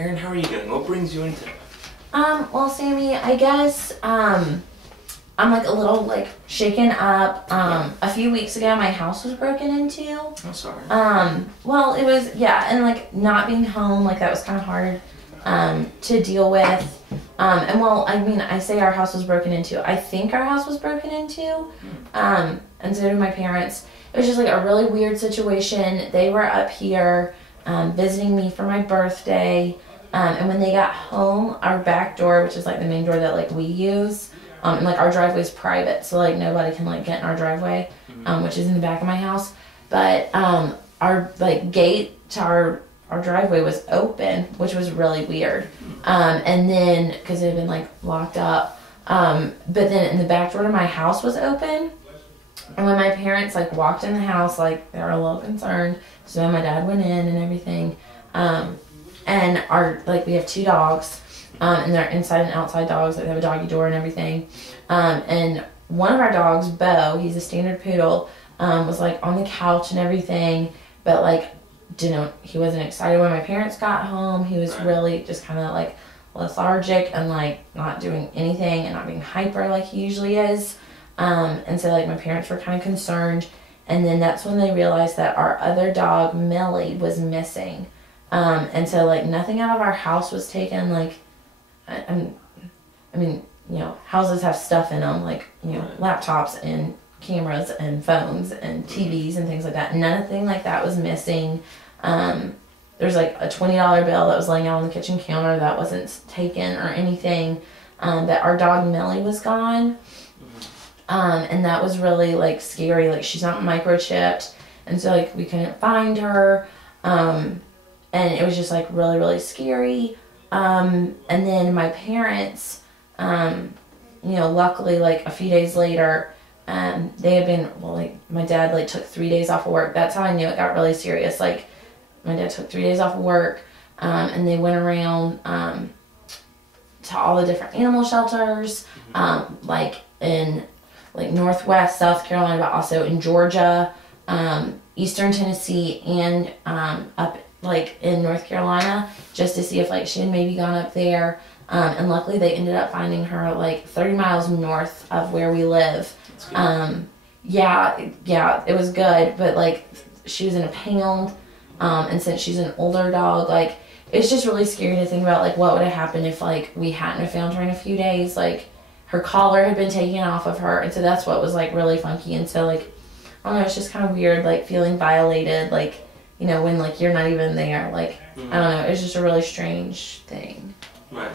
Erin, how are you doing? What brings you in today? Well, Sammy, I guess, I'm like a little like shaken up. A few weeks ago my house was broken into. I'm sorry. Well, it was, yeah, and like not being home, like that was kind of hard, to deal with. And well, I mean, I say our house was broken into. I think our house was broken into. And so did my parents. It was just like a really weird situation. They were up here, visiting me for my birthday. And when they got home, our back door, which is like the main door that like we use, and like our driveway is private, so like nobody can like get in our driveway, which is in the back of my house. But our like gate to our driveway was open, which was really weird. And then because it had been like locked up, but then in the back door to my house was open. And when my parents like walked in the house, like they were a little concerned. So then my dad went in and everything. And our, like, we have 2 dogs, and they're inside and outside dogs. Like, they have a doggy door and everything. And one of our dogs, Bo, he's a standard poodle, was like on the couch and everything, but like he wasn't excited when my parents got home. He was really just kind of like lethargic and like not doing anything and not being hyper like he usually is. And so like my parents were kind of concerned. And then that's when they realized that our other dog, Millie, was missing. And so like nothing out of our house was taken. Like, I mean, you know, houses have stuff in them, like, you know, laptops and cameras and phones and TVs and things like that. Nothing like that was missing. There's like a $20 bill that was laying out on the kitchen counter that wasn't taken or anything. But our dog Millie was gone. And that was really like scary. Like, she's not microchipped, and so like we couldn't find her. And it was just like really, really scary. And then my parents, you know, luckily like a few days later, they had been, well, like my dad like took 3 days off of work. That's how I knew it got really serious. Like, my dad took 3 days off of work, and they went around to all the different animal shelters, like in like Northwest South Carolina, but also in Georgia, Eastern Tennessee, and up like in North Carolina, just to see if like she had maybe gone up there. And luckily they ended up finding her like 30 miles north of where we live. Yeah, it was good, but like she was in a pound, and since she's an older dog, like it's just really scary to think about like what would have happened if like we hadn't have found her in a few days. Like, her collar had been taken off of her, and so that's what was like really funky. And so like, I don't know, it's just kind of weird, like feeling violated, like, you know, when like you're not even there. Like, I don't know, it's just a really strange thing. Right.